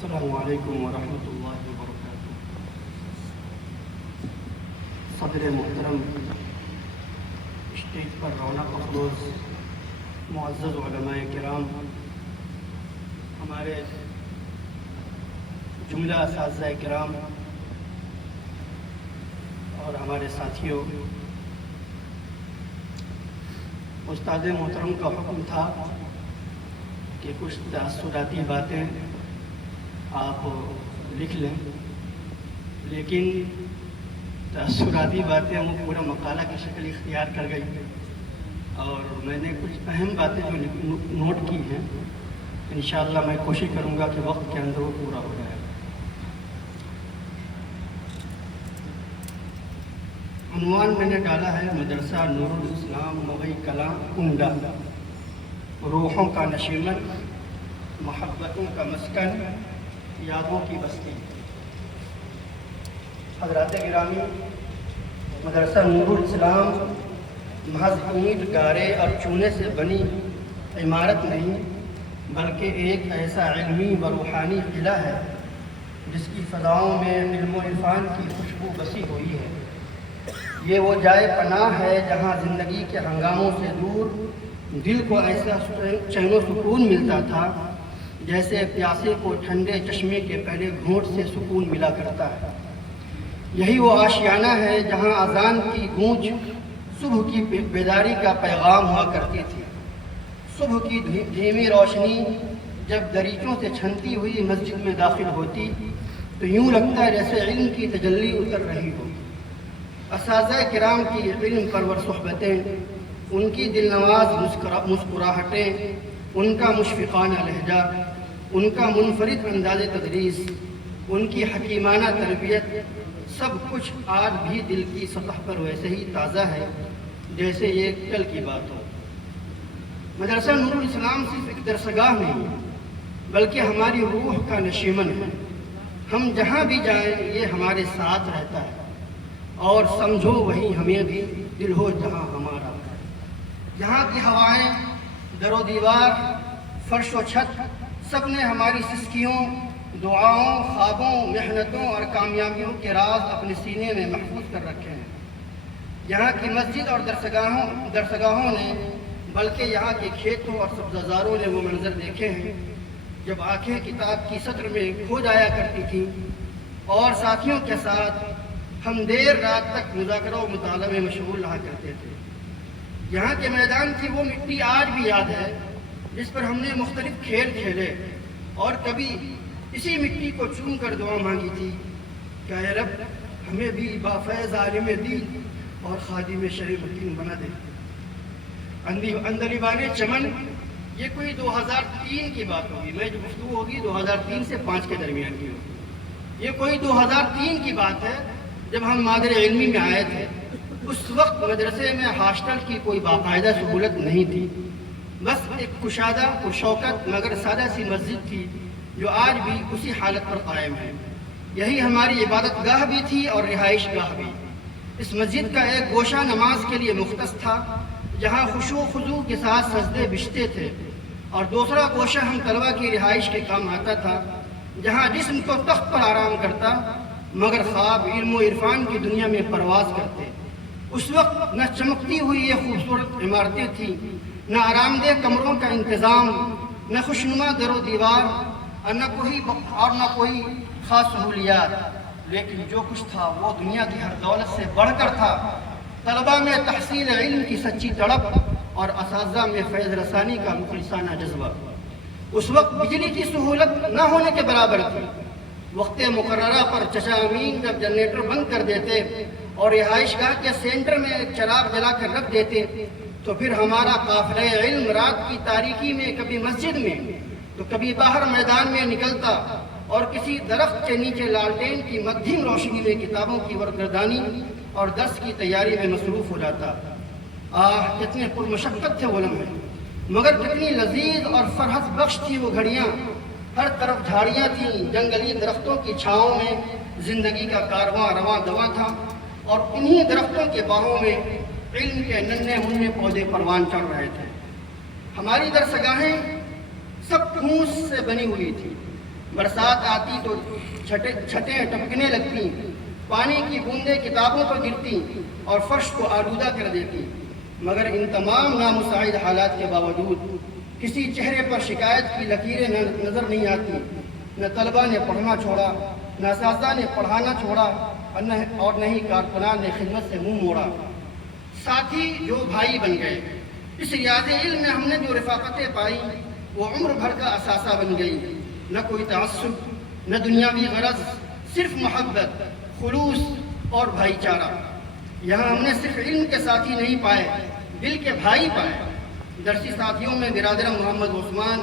السلام علیکم ورحمۃ اللہ وبرکاتہ۔ صدر محترم، اسٹیج پر رونق افروز معزز علماء کرام، ہمارے جملہ اساتذہ کرام اور ہمارے ساتھیوں، استاد محترم کا حکم تھا کہ کچھ تاثراتی باتیں آپ لکھ لیں، لیکن تاثراتی باتیں وہ پورا مقالہ کی شکل اختیار کر گئی، اور میں نے کچھ اہم باتیں جو نوٹ کی ہیں انشاءاللہ میں کوشش کروں گا کہ وقت کے اندر وہ پورا ہو جائے۔ عنوان میں نے ڈالا ہے مدرسہ نور الاسلام مغی کلاں کنڈہ، روحوں کا نشیمن، محبتوں کا مسکن، یادوں کی بستی۔ حضرات گرامی، مدرسہ نور الاسلام محض اینٹ گارے اور چونے سے بنی عمارت نہیں، بلکہ ایک ایسا علمی و روحانی قلعہ ہے جس کی فضاؤں میں علم و عرفان کی خوشبو بسی ہوئی ہے۔ یہ وہ جائے پناہ ہے جہاں زندگی کے ہنگاموں سے دور دل کو ایسا چین و سکون ملتا تھا جیسے پیاسے کو ٹھنڈے چشمے کے پہلے گھونٹ سے سکون ملا کرتا ہے۔ یہی وہ آشیانہ ہے جہاں اذان کی گونج صبح کی بیداری کا پیغام ہوا کرتی تھی۔ صبح کی دھیمی روشنی جب دریچوں سے چھنتی ہوئی مسجد میں داخل ہوتی تو یوں لگتا ہے جیسے علم کی تجلی اتر رہی ہو۔ اساتذہ کرام کی علم پرور صحبتیں، ان کی دل نواز مسکراہٹیں، ان کا مشفقانہ لہجہ، ان کا منفرد انداز تدریس، ان کی حکیمانہ تربیت، سب کچھ آج بھی دل کی سطح پر ویسے ہی تازہ ہے جیسے یہ کل کی بات ہو۔ مدرسہ نور الاسلام صرف ایک درسگاہ نہیں بلکہ ہماری روح کا نشیمن ہے۔ ہم جہاں بھی جائیں یہ ہمارے ساتھ رہتا ہے، اور سمجھو وہیں ہمیں بھی دل ہو جہاں ہمارا۔ یہاں کی ہوائیں، در و دیوار، فرش و چھت، سب نے ہماری سسکیوں، دعاؤں، خوابوں، محنتوں اور کامیابیوں کے راز اپنے سینے میں محفوظ کر رکھے ہیں۔ یہاں کی مسجد اور درسگاہوں نے، بلکہ یہاں کے کھیتوں اور سبززاروں نے وہ منظر دیکھے ہیں جب آنکھیں کتاب کی سطر میں کھو جایا کرتی تھیں اور ساتھیوں کے ساتھ ہم دیر رات تک مذاکرہ و مطالعہ میں مشغول رہا کرتے تھے۔ یہاں کے میدان کی وہ مٹی آج بھی یاد ہے جس پر ہم نے مختلف کھیل کھیلے اور کبھی اسی مٹی کو چوم کر دعا مانگی تھی کہ اے رب ہمیں بھی بافیض عالم دین اور خادم شرع الدین بنا دے۔ اندلیبان چمن، یہ کوئی 2003 کی بات ہوگی، میں جو گفتگو ہوگی 2003 سے 5 کے درمیان کی ہوگی۔ یہ کوئی 2003 کی بات ہے جب ہم مادر علمی میں آئے تھے۔ اس وقت مدرسے میں ہاسٹل کی کوئی باقاعدہ سہولت نہیں تھی، بس ایک کشادہ و شوکت مگر سادہ سی مسجد تھی جو آج بھی اسی حالت پر قائم ہے۔ یہی ہماری عبادت گاہ بھی تھی اور رہائش گاہ بھی۔ اس مسجد کا ایک گوشہ نماز کے لیے مختص تھا جہاں خشوع و خضوع کے ساتھ سجدے بچھتے تھے، اور دوسرا گوشہ ہم طلبہ کی رہائش کے کام آتا تھا جہاں جسم تو تخت پر آرام کرتا مگر خواب علم و عرفان کی دنیا میں پرواز کرتے۔ اس وقت نہ چمکتی ہوئی یہ خوبصورت عمارتیں تھیں، نہ آرام دہ کمروں کا انتظام، نہ خوشنما در و دیوار، اور نہ کوئی خاص سہولیات، لیکن جو کچھ تھا وہ دنیا کی ہر دولت سے بڑھ کر تھا۔ طلبہ میں تحصیل علم کی سچی تڑپ اور اساتذہ میں فیض رسانی کا مخلصانہ جذبہ۔ اس وقت بجلی کی سہولت نہ ہونے کے برابر تھی۔ وقت مقررہ پر چچا امین جب جنریٹر بند کر دیتے اور رہائش گاہ کے سینٹر میں ایک چراغ جلا کر رکھ دیتے تو پھر ہمارا قافلہ علم رات کی تاریکی میں کبھی مسجد میں تو کبھی باہر میدان میں نکلتا اور کسی درخت کے نیچے لالٹین کی مدھم روشنی میں کتابوں کی ورقگردانی اور درس کی تیاری میں مصروف ہو جاتا۔ کتنے پرمشقت تھے وہ لمحے، مگر کتنی لذیذ اور فرحت بخش تھی وہ گھڑیاں۔ ہر طرف جھاڑیاں تھیں، جنگلی درختوں کی چھاؤں میں زندگی کا کارواں رواں دواں تھا، اور انہی درختوں کے باغوں میں علم کے ننھے منھے پودے پروان چڑھ رہے تھے۔ ہماری درسگاہیں سب پھوس سے بنی ہوئی تھی، برسات آتی تو چھٹیں ٹپکنے لگتی، پانی کی بوندیں کتابوں پر گرتی اور فرش کو آلودہ کر دیتی، مگر ان تمام نامساعد حالات کے باوجود کسی چہرے پر شکایت کی لکیریں نظر نہیں آتی۔ نہ طلبہ نے پڑھنا چھوڑا، نہ اساتذہ نے پڑھانا چھوڑا، اور نہ ہی کارکنان نے خدمت سے منہ موڑا۔ ساتھی جو بھائی بن گئے، اس ریاض علم میں ہم نے جو رفاقتیں پائی وہ عمر بھر کا اثاثہ بن گئی۔ نہ کوئی تعصب، نہ دنیاوی غرض، صرف محبت، خلوص اور بھائی چارہ۔ یہاں ہم نے صرف علم کے ساتھی نہیں پائے، دل کے بھائی پائے۔ درسی ساتھیوں میں برادر محمد عثمان،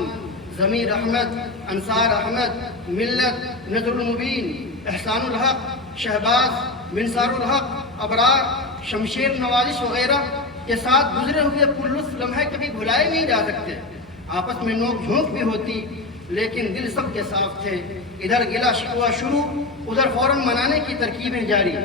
ضمیر احمد، انصار احمد، ملت، نظر المبین، احسان الحق، شہباز، منصار الحق، ابرار، شمشیر نوازش وغیرہ کے ساتھ گزرے ہوئے پرلطف لمحے کبھی بھلائے نہیں جا سکتے۔ آپس میں نوک جھونک بھی ہوتی لیکن دل سب کے صاف تھے۔ ادھر گلا شکوہ شروع، ادھر فوراً منانے کی ترکیبیں جاری۔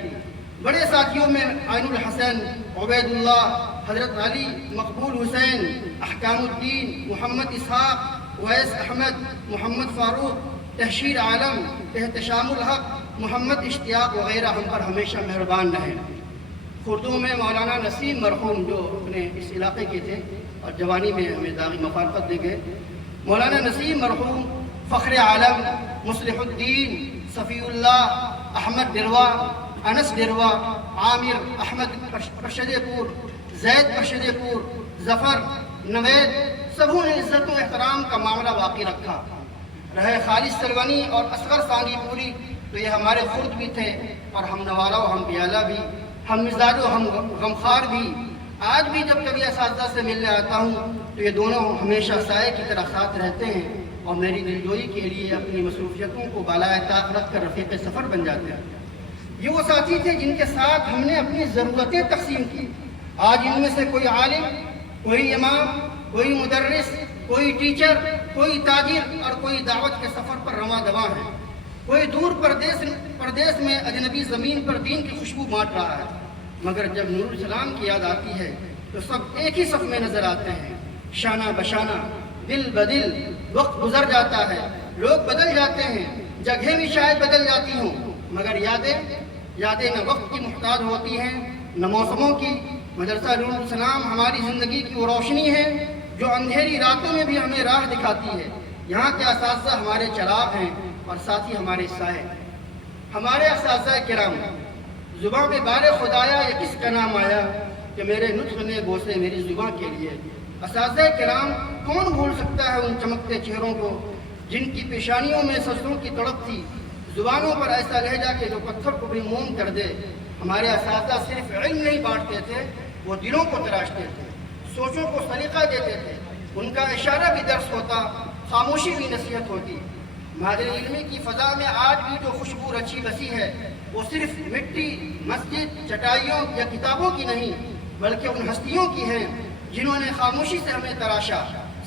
بڑے ساتھیوں میں عین الحسن، عبید اللہ، حضرت علی، مقبول حسین، احکام الدین، محمد اسحاق، ویس احمد، محمد فاروق، تحشیر عالم، احتشام الحق، محمد اشتیاق وغیرہ ہم پر ہمیشہ مہربان رہے۔ اردو میں مولانا نسیم مرحوم جو اپنے اس علاقے کے تھے اور جوانی میں ہمیں داغی مفارقت دے گئے، مولانا نسیم مرحوم فخر عالم، مصلح الدین، صفی اللہ، احمد ڈروا، انس ڈروا، عامر احمد پرشدے پور، زید پرشدے پور، ظفر، نوید، سبوں نے عزت و احترام کا معاملہ باقی رکھا۔ رہے خالد سلونی اور اصغر سانگی پوری تو یہ ہمارے خرد بھی تھے اور ہم نوالہ و ہم پیالہ بھی، ہم مزاج و ہم غمخوار بھی۔ آج بھی جب کبھی اساتذہ سے ملنے آتا ہوں تو یہ دونوں ہمیشہ سائے کی طرح ساتھ رہتے ہیں اور میری دلجوئی کے لیے اپنی مصروفیتوں کو بالائے طاق رکھ کر رفیق سفر بن جاتے ہیں۔ یہ وہ ساتھی تھے جن کے ساتھ ہم نے اپنی ضرورتیں تقسیم کی۔ آج ان میں سے کوئی عالم، کوئی امام، کوئی مدرس، کوئی ٹیچر، کوئی تاجر اور کوئی دعوت کے سفر پر رواں دواں ہے۔ کوئی دور پردیس میں اجنبی زمین پر دین کی خوشبو بانٹ رہا ہے، مگر جب نور الاسلام کی یاد آتی ہے تو سب ایک ہی صف میں نظر آتے ہیں، شانہ بشانہ، دل بدل۔ وقت گزر جاتا ہے، لوگ بدل جاتے ہیں، جگہیں بھی شاید بدل جاتی ہوں، مگر یادیں نہ وقت کی محتاج ہوتی ہیں نہ موسموں کی۔ مدرسہ نور الاسلام ہماری زندگی کی وہ روشنی ہے جو اندھیری راتوں میں بھی ہمیں راہ دکھاتی ہے۔ یہاں کے اساتذہ ہمارے چراغ ہیں اور ساتھی ہمارے سائے۔ ہمارے اساتذہ کرام، زباں پہ بار خدایا یہ کس کا نام آیا کہ میرے نطق نے بوسے میری زباں کے لیے۔ اساتذہ کرام، کون بھول سکتا ہے ان چمکتے چہروں کو جن کی پیشانیوں میں سجدوں کی تڑپ تھی، زبانوں پر ایسا لہجہ کہ جو پتھر کو بھی موم کر دے۔ ہمارے اساتذہ صرف علم نہیں بانٹتے تھے، وہ دلوں کو تراشتے تھے، سوچوں کو سلیقہ دیتے تھے۔ ان کا اشارہ بھی درس ہوتا، خاموشی بھی نصیحت ہوتی۔ مادر علمی کی فضا میں آج بھی جو خوشبو رچی بسی ہے وہ صرف مٹی، مسجد، چٹائیوں یا کتابوں کی نہیں بلکہ ان ہستیوں کی ہے جنہوں نے خاموشی سے ہمیں تراشا،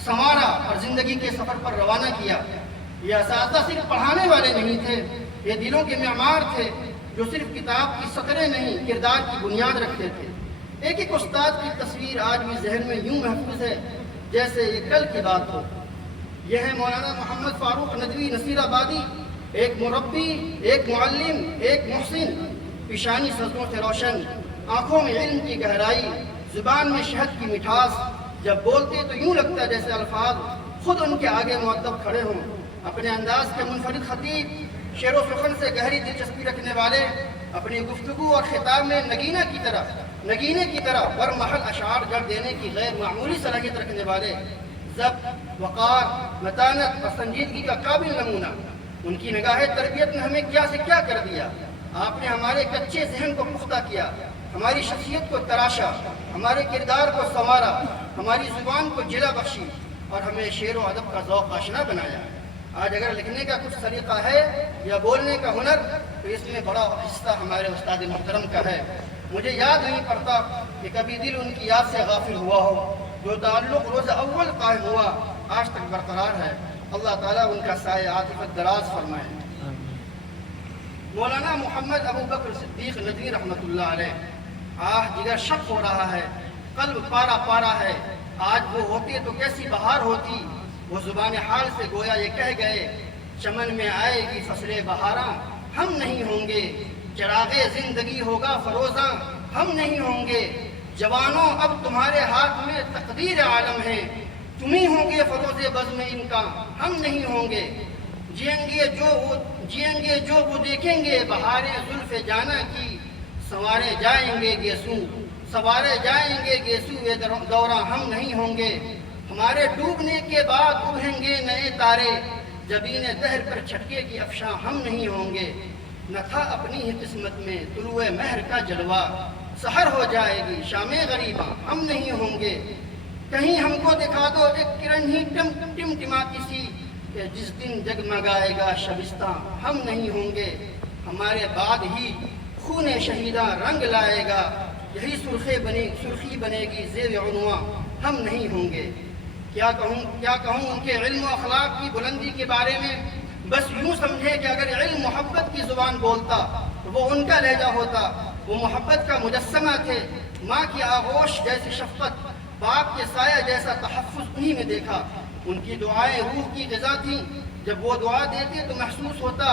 سنوارا اور زندگی کے سفر پر روانہ کیا۔ یہ اساتذہ صرف پڑھانے والے نہیں تھے، یہ دلوں کے معمار تھے جو صرف کتاب کی سطریں نہیں کردار کی بنیاد رکھتے تھے۔ ایک ایک استاد کی تصویر آج بھی ذہن میں یوں محفوظ ہے جیسے یہ کل کی بات ہو۔ یہ ہے مولانا محمد فاروق ندوی نصیر آبادی، ایک مربی، ایک معلم، ایک محسن، پیشانی سجدوں سے روشن، آنکھوں میں علم کی گہرائی، زبان میں شہد کی مٹھاس۔ جب بولتے تو یوں لگتا ہے جیسے الفاظ خود ان کے آگے مؤدب کھڑے ہوں۔ اپنے انداز کے منفرد خطیب، شعر و سخن سے گہری دلچسپی رکھنے والے، اپنی گفتگو اور خطاب میں نگینے کی طرح برمحل اشعار جڑ دینے کی غیر معمولی صلاحیت رکھنے والے، ضبط، وقار، متانت اور سنجیدگی کا قابل نمونہ۔ ان کی نگاہ تربیت نے ہمیں کیا سے کیا کر دیا۔ آپ نے ہمارے کچے ذہن کو پختہ کیا، ہماری شخصیت کو تراشا، ہمارے کردار کو سنوارا، ہماری زبان کو جلا بخشی اور ہمیں شعر و ادب کا ذوق آشنا بنایا۔ آج اگر لکھنے کا کچھ سلیقہ ہے یا بولنے کا ہنر تو اس میں بڑا حصہ ہمارے استاد محترم کا ہے۔ مجھے یاد نہیں پڑتا کہ کبھی دل ان کی یاد سے غافل ہوا ہو۔ جو تعلق روز اول قائم ہوا آج تک برقرار ہے۔ اللہ تعالیٰ ان کا سایہ عاطفت دراز فرمائے۔ مولانا محمد ابو بکر صدیق ندوی رحمۃ اللہ علیہ، جگر شک ہو رہا ہے، قلب پارا پارا ہے۔ آج وہ ہوتے تو کیسی بہار ہوتی۔ وہ زبان حال سے گویا یہ کہہ گئے چمن میں آئے گی فصل بہاراں ہم نہیں ہوں گے، چراغ زندگی ہوگا فروزاں ہم نہیں ہوں گے، جوانوں اب تمہارے ہاتھ میں تقدیر عالم ہے، تم ہی ہوں گے فروز بزم ان کا ہم نہیں ہوں گے، جئیں گے جو وہ دیکھیں گے بہاریں زلف جانا کی، سوارے جائیں گے گیسو یہ دورہ ہم نہیں ہوں گے، ہمارے ڈوبنے کے بعد ابھریں گے نئے تارے، جبین دہر پر چھٹکے کی افشاں ہم نہیں ہوں گے، نہ تھا اپنی ہی قسمت میں طلوع مہر کا جلوہ، سحر ہو جائے گی شام غریباں ہم نہیں ہوں گے، کہیں ہم کو دکھا دو ایک کرن ہی ٹمٹماتی سی کہ جس دن جگمگائے گا شبستاں ہم نہیں ہوں گے، ہمارے بعد ہی خون شہیداں رنگ لائے گا، یہی سرخی بنے گی زیر عنواں ہم نہیں ہوں گے۔ کیا کہوں ان کے علم و اخلاق کی بلندی کے بارے میں، بس یوں سمجھے کہ اگر علم محبت کی زبان بولتا تو وہ ان کا لہجہ ہوتا، وہ محبت کا مجسمہ تھے، ماں کی آغوش جیسی شفقت، باپ کے سایہ جیسا تحفظ انہی میں دیکھا، ان کی دعائیں روح کی غذا تھیں، جب وہ دعا دیتے تو محسوس ہوتا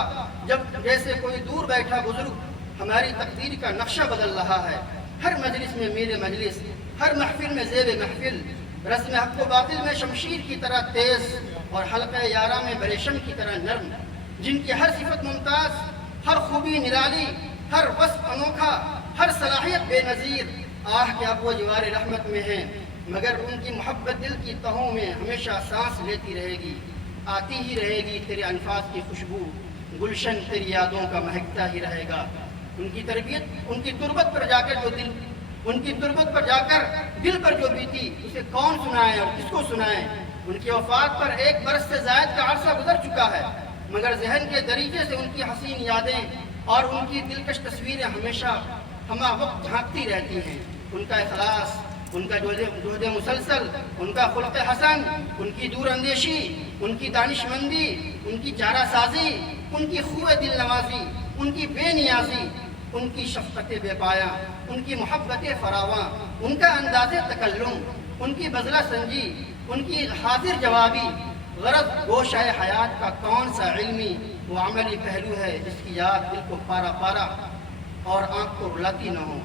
جب جیسے کوئی دور بیٹھا بزرگ ہماری تقدیر کا نقشہ بدل رہا ہے، ہر مجلس میں میرے مجلس، ہر محفل میں زیب محفل، رسم حق و باطل میں شمشیر کی طرح تیز اور حلقہ یارہ میں بریشم کی طرح نرم، جن کی ہر صفت ممتاز، ہر خوبی نرالی، ہر وصف انوکھا، ہر صلاحیت بے نظیر، آہ کہ اب وہ جوار رحمت میں ہیں، مگر ان کی محبت دل کی تہوں میں ہمیشہ سانس لیتی رہے گی، آتی ہی رہے گی تیرے الفاظ کی خوشبو، گلشن تیری یادوں کا مہکتا ہی رہے گا، ان کی تربت پر جا کر دل پر جو بیتی اسے کون سنائے اور کس کو سنائے، ان کی وفات پر 1 برس سے زائد کا عرصہ گزر چکا ہے، مگر ذہن کے دریچے سے ان کی حسین یادیں اور ان کی دلکش تصویریں ہمیشہ ہمہ وقت جھانکتی رہتی ہیں، ان کا اخلاص، ان کا جہد مسلسل، ان کا خلق حسن، ان کی دور اندیشی، ان کی دانش مندی، ان کی چارہ سازی، ان کی خوب دل نوازی، ان کی بے نیازی، ان کی شفقت بے پایا، ان کی محبت فراواں، ان کا انداز تکلم، ان کی بذلہ سنجی، ان کی حاضر جوابی، غرض گوشہ حیات کا کون سا علمی و عملی پہلو ہے جس کی یاد دل کو پارا پارا اور آنکھ کو رلاتی نہ ہو۔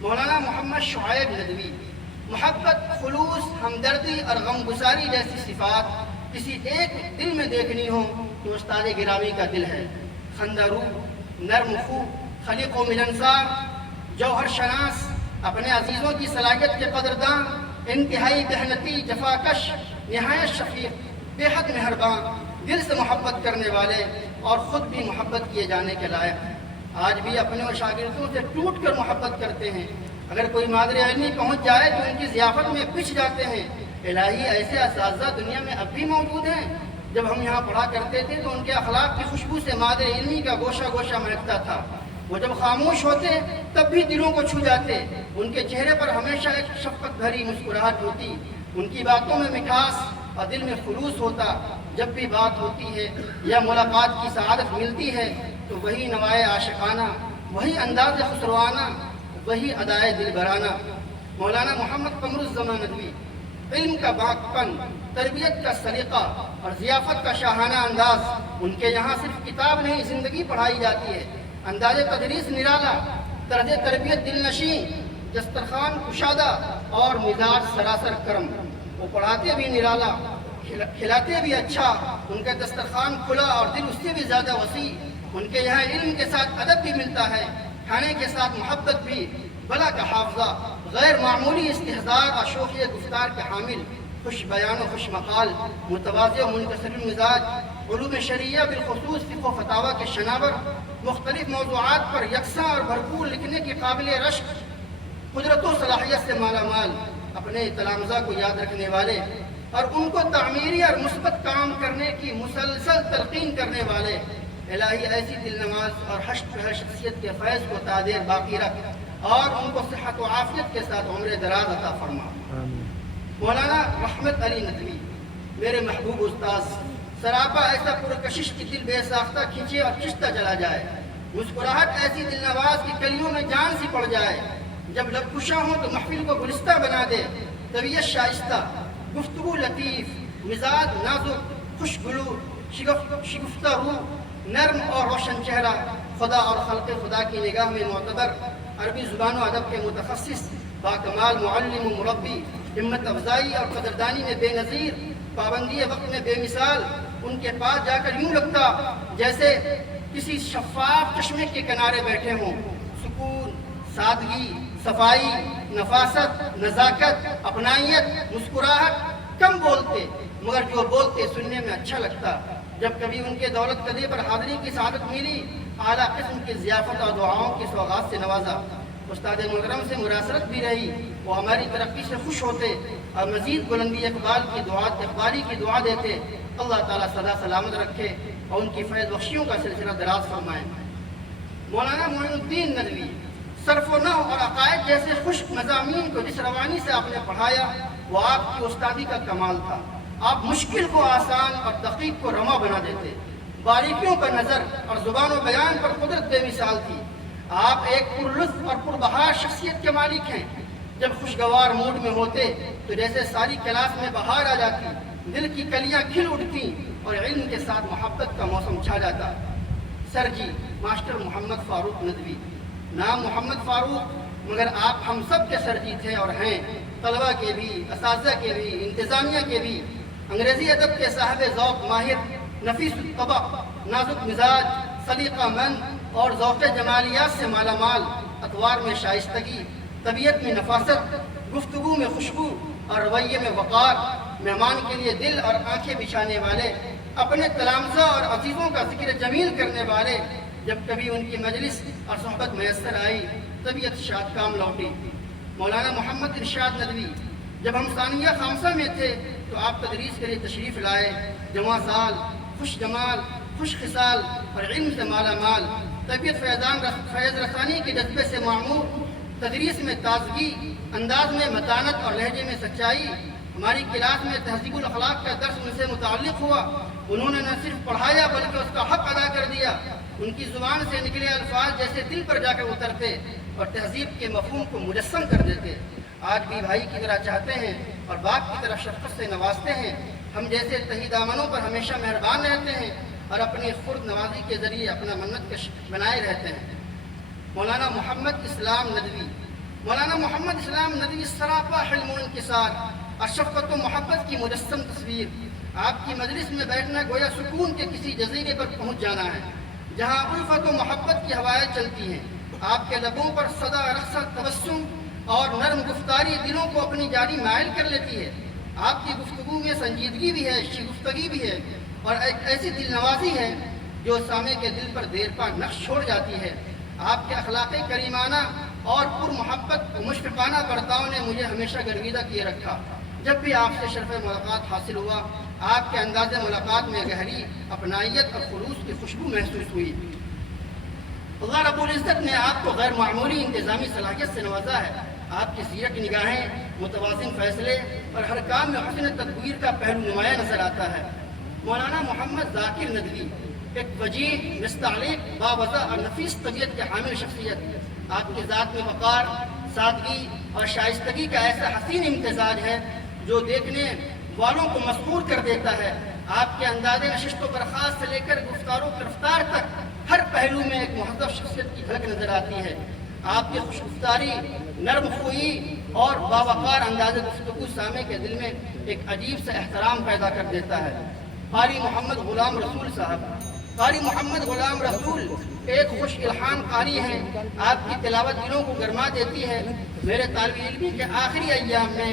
مولانا محمد شعیب ندوی، محبت، خلوص، ہمدردی اور غمگساری جیسی صفات کسی ایک دل میں دیکھنی ہو تو استاد گرامی کا دل ہے، خندہ روح، نرم خو، خلیق و ملنسار، جوہر شناس، اپنے عزیزوں کی صلاحیت کے قدرداں، انتہائی محنتی، جفاکش، نہایت شفیق، بے حد مہربان، دل سے محبت کرنے والے اور خود بھی محبت کیے جانے کے لائق، آج بھی اپنے و شاگردوں سے ٹوٹ کر محبت کرتے ہیں، اگر کوئی مادر علمی پہنچ جائے تو ان کی ضیافت میں پچھ جاتے ہیں۔ الہی ایسے اساتذہ دنیا میں اب بھی موجود ہیں، جب ہم یہاں پڑھا کرتے تھے تو ان کے اخلاق کی خوشبو سے مادر علمی کا گوشہ گوشہ مہکتا تھا، وہ جب خاموش ہوتے تب بھی دلوں کو چھو جاتے، ان کے چہرے پر ہمیشہ ایک شفقت بھری مسکراہٹ ہوتی، ان کی باتوں میں مٹھاس اور دل میں خلوص ہوتا، جب بھی بات ہوتی ہے یا ملاقات کی سعادت ملتی ہے تو وہی نوائے عاشقانہ، وہی انداز خسروانہ، وہی ادائے دلبرانہ۔ مولانا محمد قمر الزمان ندوی، علم کا باغپن، تربیت کا سلیقہ اور ضیافت کا شاہانہ انداز، ان کے یہاں صرف کتاب نہیں زندگی پڑھائی جاتی ہے، انداز تدریس نرالا، طرز تربیت دلنشین، دسترخوان کشادہ اور مزاج سراسر کرم، وہ پڑھاتے بھی نرالا، کھلاتے بھی اچھا، ان کا دسترخوان کھلا اور دل اس سے بھی زیادہ وسیع، ان کے یہاں علم کے ساتھ ادب بھی ملتا ہے، کھانے کے ساتھ محبت بھی، بلا کا حافظہ، غیر معمولی استحضار اور شوخی گفتار کے حامل، خوش بیان و خوش مقال، متواضع و منکسر المزاج، علوم شریعہ بالخصوص فقہ و فتاویٰ کے شناور، مختلف موضوعات پر یکساں اور بھرپور لکھنے کے قابل رشک، قدرت و صلاحیت سے مالا مال، اپنے تلامذہ کو یاد رکھنے والے اور ان کو تعمیری اور مثبت کام کرنے کی مسلسل تلقین کرنے والے، الہی ایسی دل نواز اور حشد پہر شخصیت کے فیض کو تعدیر باقی رکھ اور ان کو صحت و عافیت کے ساتھ عمر دراز عطا فرما۔ مولانا رحمت علی ندوی، میرے محبوب استاذ، سراپا ایسا پرکشش کی دل بے ساختہ کھینچے اور کھنچتا چلا جائے، مسکراہٹ ایسی دل نواز کی کلیوں میں جان سی پڑ جائے، جب لب کشاں ہو تو محفل کو گلستہ بنا دے، طبیعت شائستہ، گفتگو لطیف، مزاج نازک، خوشگلو، شگفتہ روح، نرم اور روشن چہرہ، خدا اور خلق خدا کی نگاہ میں معتبر، عربی زبان و ادب کے متخصص، باکمال معلم و مربی، ہمت افزائی اور قدردانی میں بے نظیر، پابندی وقت میں بے مثال۔ ان کے پاس جا کر یوں لگتا جیسے کسی شفاف چشمے کے کنارے بیٹھے ہوں۔ سکون، سادگی، صفائی، نفاست، نزاکت، اپنائیت، مسکراہٹ، کم بولتے مگر جو بولتے سننے میں اچھا لگتا۔ جب کبھی ان کے دولت قدے پر حاضری کی سعادت ملی، اعلیٰ قسم کی ضیافت اور دعاؤں کی سوغات سے نوازا۔ استاد محترم سے مراسلت بھی رہی، وہ ہماری ترقی سے خوش ہوتے اور مزید بلندی اقبالی کی دعا دیتے۔ اللہ تعالیٰ سدا سلامت رکھے اور ان کی فیض بخشیوں کا سلسلہ دراز فرمائے۔ مولانا معین الدین ندوی، صرف و نحو اور عقائد جیسے خشک مضامین کو جس روانی سے آپ نے پڑھایا وہ آپ کی استادی کا کمال تھا۔ آپ مشکل کو آسان اور دقیق کو رواں بنا دیتے، باریکیوں پر نظر اور زبان و بیان پر قدرت بے مثال تھی۔ آپ ایک پرلطف اور پربہار شخصیت کے مالک ہیں۔ جب خوشگوار موڈ میں ہوتے تو جیسے ساری کلاس میں بہار آ جاتی، دل کی کلیاں کھل اٹھتی اور علم کے ساتھ محبت کا موسم چھا جاتا۔ سر جی ماسٹر محمد فاروق ندوی، نام محمد فاروق مگر آپ ہم سب کے سر جی تھے اور ہیں، طلبہ کے بھی، اساتذہ کے بھی، انتظامیہ کے بھی۔ انگریزی ادب کے صاحب ذوق ماہر، نفیس الطبع، نازک مزاج، سلیقہ مند اور ذوق جمالیات سے مالا مال، اطوار میں شائستگی، طبیعت میں نفاست، گفتگو میں خوشبو اور رویے میں وقار، مہمان کے لیے دل اور آنکھیں بچھانے والے، اپنے تلامذہ اور عزیزوں کا ذکر جمیل کرنے والے۔ جب کبھی ان کی مجلس اور صحبت میسر آئی، طبیعت شاد کام لوٹی۔ مولانا محمد ارشاد ندوی، جب ہم ثانیہ خامسہ میں تھے تو آپ تدریس کے لیے تشریف لائے، جواں سال، خوش جمال، خوش خصال اور علم سے مالا مال، طبیعت فیض رسانی کے جذبے سے معمور، تدریس میں تازگی، انداز میں متانت اور لہجے میں سچائی۔ ہماری کلاس میں تہذیب الاخلاق کا درس ان سے متعلق ہوا۔ انہوں نے نہ صرف پڑھایا بلکہ اس کا حق ادا کر دیا۔ ان کی زبان سے نکلے الفاظ جیسے دل پر جا کر اترتے اور تہذیب کے مفہوم کو مجسم کر دیتے۔ آج بھی بھائی کی طرح چاہتے ہیں اور باپ کی طرح شفقت سے نوازتے ہیں۔ ہم جیسے تہی دامنوں پر ہمیشہ مہربان رہتے ہیں اور اپنی خرد نوازی کے ذریعے اپنا منت کش بنائے رہتے ہیں۔ مولانا محمد اسلام ندوی، مولانا محمد اسلام ندوی سراپا حلم و انکسار اور شفقت و محبت کی مجسم تصویر۔ آپ کی مجلس میں بیٹھنا گویا سکون کے کسی جزیرے پر پہنچ جانا ہے جہاں الفت و محبت کی ہوائیں چلتی ہیں۔ آپ کے لبوں پر سدا رقص تبسم اور نرم گفتاری دلوں کو اپنی جانب مائل کر لیتی ہے۔ آپ کی گفتگو میں سنجیدگی بھی ہے، شگفتگی بھی ہے اور ایک ایسی دل نوازی ہے جو سامع کے دل پر دیر پا نقش چھوڑ جاتی ہے۔ آپ کے اخلاق کریمانہ اور پر محبت مشفقانہ برتاؤ نے مجھے ہمیشہ گرویدہ کیے رکھا۔ جب بھی آپ سے شرف ملاقات حاصل ہوا، آپ کے انداز ملاقات میں گہری اپنائیت اور خلوص کی خوشبو محسوس ہوئی۔ اللہ رب العزت نے آپ کو غیر معمولی انتظامی صلاحیت سے نوازا ہے۔ آپ کی زیرک نگاہیں، متوازن فیصلے اور ہر کام میں حسن تدبیر کا پہلو نمایاں نظر آتا ہے۔ مولانا محمد ذاکر ندوی، ایک وجیح، مستعلیق، باوضع اور نفیس طبیعت کے حامل شخصیت۔ آپ کی ذات میں وقار، سادگی اور شائستگی کا ایسا حسین امتزاج ہے جو دیکھنے والوں کو مسحور کر دیتا ہے۔ آپ کے انداز نشست و برخاست سے لے کر گفتار و گرفتار تک ہر پہلو میں ایک مہذب شخصیت کی جھلک نظر آتی ہے۔ آپ کی خوش گفتاری، نرم خوئی اور باوقار انداز گفتگو سامع کے دل میں ایک عجیب سا احترام پیدا کر دیتا ہے۔ قاری محمد غلام رسول صاحب، قاری محمد غلام رسول ایک خوش الحان قاری ہیں۔ آپ کی تلاوت دلوں کو گرما دیتی ہے۔ میرے طالب علمی کے آخری ایام میں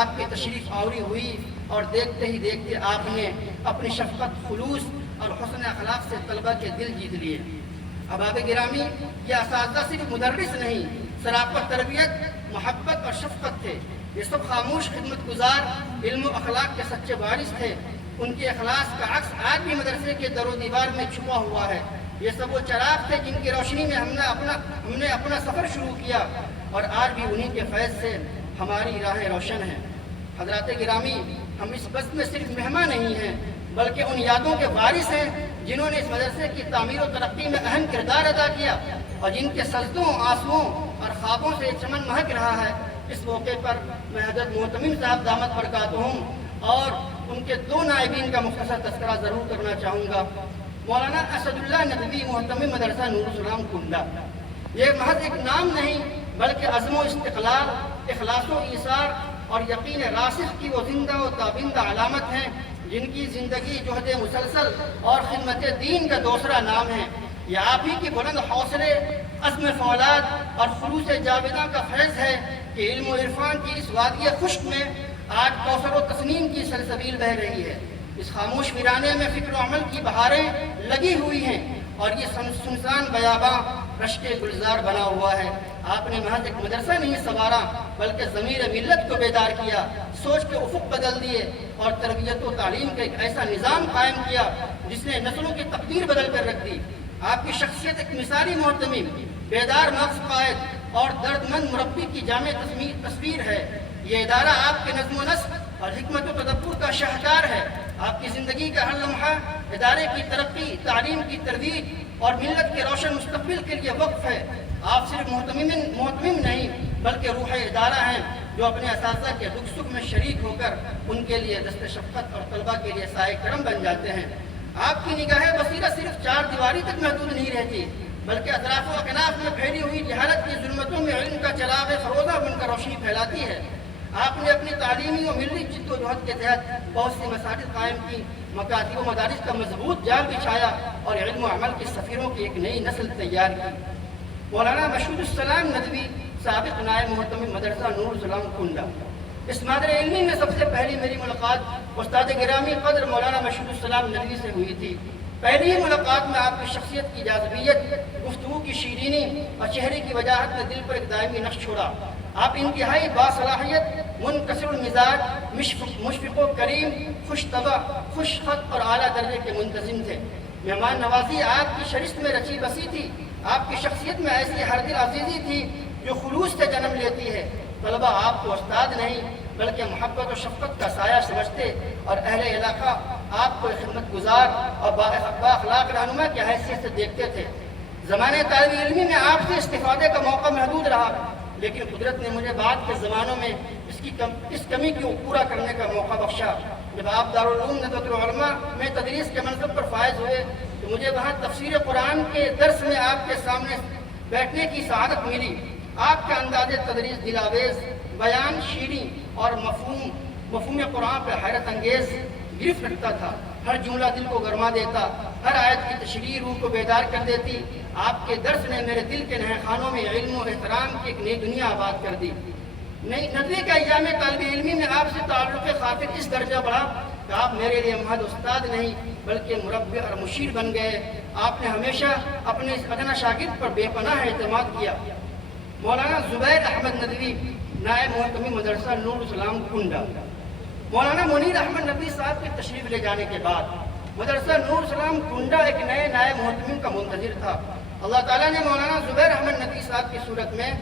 آپ کی تشریف آوری ہوئی اور دیکھتے ہی دیکھتے آپ نے اپنی شفقت، خلوص اور حسن اخلاق سے طلبہ کے دل جیت لیے۔ احباب گرامی، یہ اساتذہ صرف مدرس نہیں، سراپت تربیت، محبت اور شفقت تھے۔ یہ سب خاموش خدمت گزار، علم و اخلاق کے سچے وارث تھے۔ ان کے اخلاص کا عکس آج بھی مدرسے کے در و دیوار میں چھپا ہوا ہے۔ یہ سب وہ چراغ تھے جن کی روشنی میں ہم نے اپنا سفر شروع کیا اور آج بھی انہی کے فیض سے ہماری راہیں روشن ہیں۔ حضرات گرامی، ہم اس بس میں صرف مہمان نہیں ہیں بلکہ ان یادوں کے وارث ہیں جنہوں نے اس مدرسے کی تعمیر و ترقی میں اہم کردار ادا کیا اور جن کے سجدوں، آنسوؤں اور خوابوں سے یہ چمن مہک رہا ہے۔ اس موقع پر میں حضرت معتمم صاحب دامت برکاتہم اور ان کے 2 نائبین کا مختصر تذکرہ ضرور کرنا چاہوں گا۔ مولانا اسد اللہ ندوی محتمم مدرسہ نور السلام کنڈا، یہ محض ایک نام نہیں بلکہ عزم و استقلال، اخلاص و ایثار اور یقین راسخ کی وہ زندہ و تابندہ علامت ہیں، جن کی زندگی جہد مسلسل اور خدمت دین کا دوسرا نام ہے۔ یہ آپ ہی کے بلند حوصلے، عزم فولاد اور خلوص جاویداں کا فیض ہے کہ علم و عرفان کی اس وادی خشک میں آج کوثر و تسنیم کی سلسبیل بہہ رہی ہے۔ اس خاموش ویرانے میں فکر و عمل کی بہاریں لگی ہوئی ہیں اور یہ سنسان بیاباں رشک گلزار بنا ہوا ہے۔ آپ نے محض ایک مدرسہ نہیں سنوارا بلکہ ضمیر ملت کو بیدار کیا، سوچ کے افق بدل دیے اور تربیت و تعلیم کا ایک ایسا نظام قائم کیا جس نے نسلوں کی تقدیر بدل کر رکھ دی۔ آپ کی شخصیت ایک مثالی محتمم، بیدار نفس قائد اور درد مند مربی کی جامع تصویر ہے۔ یہ ادارہ آپ کے نظم و نسق اور حکمت و تدبر کا شاہکار ہے۔ آپ کی زندگی کا ہر لمحہ ادارے کی ترقی، تعلیم کی ترویج اور ملت کے روشن مستقبل کے لیے وقف ہے۔ آپ صرف محتمم نہیں بلکہ روح ادارہ ہیں جو اپنے اساتذہ کے دکھ سکھ میں شریک ہو کر ان کے لیے دست شفقت اور طلبہ کے لیے سائے کرم بن جاتے ہیں۔ آپ کی نگاہ بصیرت صرف 4 دیواری تک محدود نہیں رہتی بلکہ اطراف و اکناف میں پھیلی ہوئی جہالت کی ظلمتوں میں علم کا چراغ فروزہ بن کر روشنی پھیلاتی ہے۔ آپ نے اپنی تعلیمی و ملی جد و جہد کے تحت بہت سی مساجد قائم کی، مکاتب و مدارس کا مضبوط جال بچھایا اور علم و عمل کے سفیروں کی ایک نئی نسل تیار کی۔ مولانا مشہود السلام ندوی سابق نائب محتمم مدرسہ نور السلام کنڈا، اس مادر علمی میں سب سے پہلی میری ملاقات استاد گرامی قدر مولانا مشہود السلام ندوی سے ہوئی تھی۔ پہلی ہی ملاقات میں آپ کی شخصیت کی جاذبیت، گفتگو کی شیرینی اور چہرے کی وجاہت نے دل پر ایک دائمی نقش چھوڑا۔ آپ انتہائی باصلاحیت، منکسر المزاج، مشفق و کریم، خوش طبع، خوش خط اور اعلیٰ درجے کے منتظم تھے۔ مہمان نوازی آپ کی شرست میں رچی بسی تھی۔ آپ کی شخصیت میں ایسی ہر دل عزیزی تھی جو خلوص سے جنم لیتی ہے۔ طلبہ آپ کو استاد نہیں بلکہ محبت و شفقت کا سایہ سمجھتے اور اہل علاقہ آپ کو خدمت گزار اور بااخلاق رہنما کی حیثیت سے دیکھتے تھے۔ زمانے طالب علمی میں آپ سے استفادے کا موقع محدود رہا، لیکن قدرت نے مجھے بعد کے زمانوں میں اس کمی کو پورا کرنے کا موقع بخشا۔ جب آپ دارالعلوم ندوۃ العلماء میں تدریس کے منصب پر فائز ہوئے تو مجھے وہاں تفسیر قرآن کے درس میں آپ کے سامنے بیٹھنے کی سعادت ملی۔ آپ کا انداز تدریس دلاویز، بیان شیریں اور مفہوم قرآن پر حیرت انگیز گرفت رکھتا تھا۔ ہر جملہ دل کو گرما دیتا، ہر آیت کی تشریح روح کو بیدار کر دیتی۔ آپ کے درس نے میرے دل کے نہے خانوں میں علم و احترام کی ایک نئی دنیا آباد کر دی۔ ندوی کا ایام طالب علمی میں آپ سے تعلق خاطر اس درجہ بڑھا کہ آپ میرے لیے محض استاد نہیں بلکہ مربی اور مشیر بن گئے۔ آپ نے ہمیشہ اپنے اس ادنا شاگرد پر بے پناہ اعتماد کیا۔ مولانا زبیر احمد ندوی نائب محتمم مدرسہ نور السلام کنڈا، مولانا منیر احمد ندوی صاحب کے تشریف لے جانے کے بعد مدرسہ نور السلام کنڈا ایک نئے نائب محتمم کا منتظر تھا۔ اللہ تعالیٰ نے مولانا زبیر احمد ندوی صاحب کی صورت میں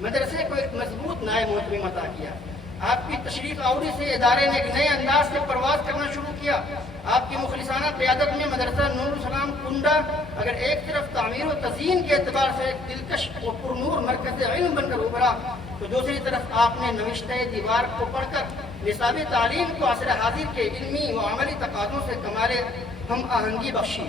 مدرسے کو ایک مضبوط نائب محتمم عطا کیا۔ آپ کی تشریف آوری سے ادارے نے ایک نئے انداز سے پرواز کرنا شروع کیا۔ آپ کی مخلصانہ قیادت میں مدرسہ نور السلام کنڈا اگر ایک طرف تعمیر و تزئین کے اعتبار سے ایک دلکش و پرنور مرکز علم بن کر ابھرا تو دوسری طرف آپ نے نوشتہ دیوار کو پڑھ کر نصابی تعلیم کو عصر حاضر کے علمی و عملی تقاضوں سے کمال ہم آہنگی بخشی۔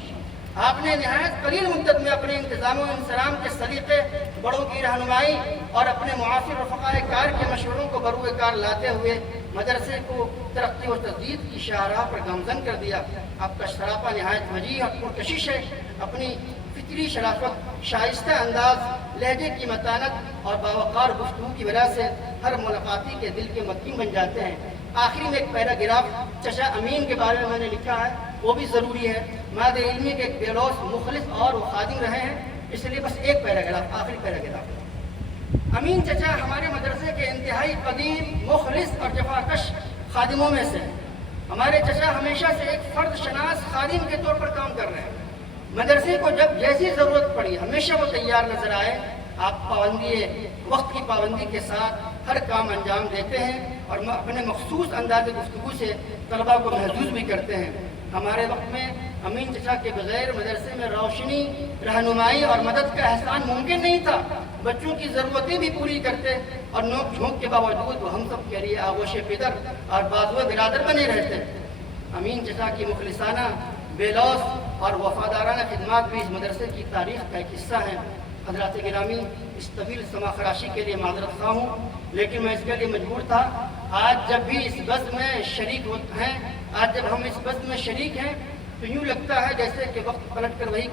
آپ نے نہایت قلیل مدت میں اپنے انتظام و انصرام کے سلیقے، بڑوں کی رہنمائی اور اپنے معاصر رفقائے کار کے مشوروں کو بروئے کار لاتے ہوئے مدرسے کو ترقی و تجدید کی شاہراہ پر گامزن کر دیا۔ آپ کا سراپا نہایت وجیح اور پرکشش ہے۔ اپنی فطری شرافت، شائستہ انداز، لہجے کی متانت اور باوقار گفتگو کی وجہ سے ہر ملاقاتی کے دل کے مکین بن جاتے ہیں۔ آخری میں ایک پیراگراف چچا امین کے بارے میں نے لکھا ہے، وہ بھی ضروری ہے۔ مادہ علمی کے ایک بیلوس، مخلص اور خادم رہے ہیں، اس لیے بس ایک پیراگراف، آخری پیراگراف۔ امین چچا ہمارے مدرسے کے انتہائی قدیم، مخلص اور جفاکش خادموں میں سے ہیں۔ ہمارے چچا ہمیشہ سے ایک فرد شناس خادم کے طور پر کام کر رہے ہیں۔ مدرسے کو جب جیسی ضرورت پڑی ہمیشہ وہ تیار نظر آئے۔ آپ وقت کی پابندی کے ساتھ ہر کام انجام دیتے ہیں اور اپنے مخصوص انداز گفتگو سے طلباء کو محظوظ بھی کرتے ہیں۔ ہمارے وقت میں امین چچا کے بغیر مدرسے میں روشنی، رہنمائی اور مدد کا احسان ممکن نہیں تھا۔ بچوں کی ضرورتیں بھی پوری کرتے اور نوک جھونک کے باوجود وہ ہم سب کے لیے آغوش پدر اور بازو برادر بنے رہتے۔ امین چچا کی مخلصانہ بے لوث اور وفادارانہ خدمات بھی اس مدرسے کی تاریخ کا ایک حصہ ہیں۔ حضرات گرامی، اس طویل سما خراشی کے لیے معذرت خواہ ہوں، لیکن میں اس کے لیے مجبور تھا۔ آج جب بھی اس بزم میں شریک ہیں، آج جب ہم اس بزم میں شریک ہیں تو یوں لگتا ہے جیسے کہ وقت پلٹ کر وہی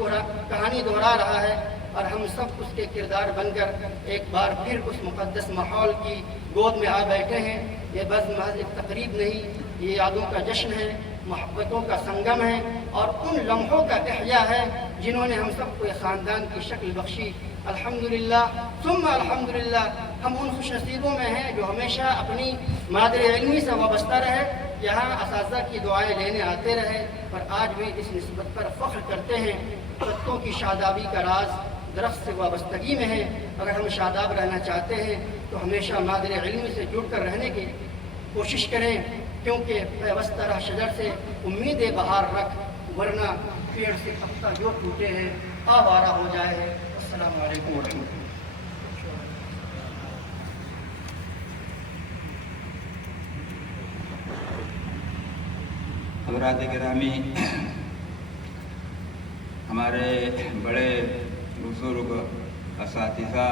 کہانی دہرا رہا ہے، اور ہم سب اس کے کردار بن کر ایک بار پھر اس مقدس ماحول کی گود میں آ بیٹھے ہیں۔ یہ بزم محض ایک تقریب نہیں، یہ یادوں کا جشن ہے، محبتوں کا سنگم ہے، اور ان لمحوں کا احیاء ہے جنہوں نے ہم سب کو ایک خاندان کی شکل بخشی۔ الحمدللہ ثم الحمدللہ، ہم ان خوش نصیبوں میں ہیں جو ہمیشہ اپنی مادر علمی سے وابستہ رہے، یہاں اساتذہ کی دعائیں لینے آتے رہے، اور آج بھی اس نسبت پر فخر کرتے ہیں۔ پتوں کی شادابی کا راز درخت سے وابستگی میں ہے۔ اگر ہم شاداب رہنا چاہتے ہیں تو ہمیشہ مادر علم سے جڑ کر رہنے کی کوشش کریں، کیونکہ پیوستہ رہ شجر سے امید بہار رکھ، ورنہ پیڑ سے پتا جو ٹوٹے ہے آوارہ ہو جائے ہے۔ السلام علیکم ورحمۃ اللہ۔ حضرات گرامی، ہمارے بڑے بزرگ اساتذہ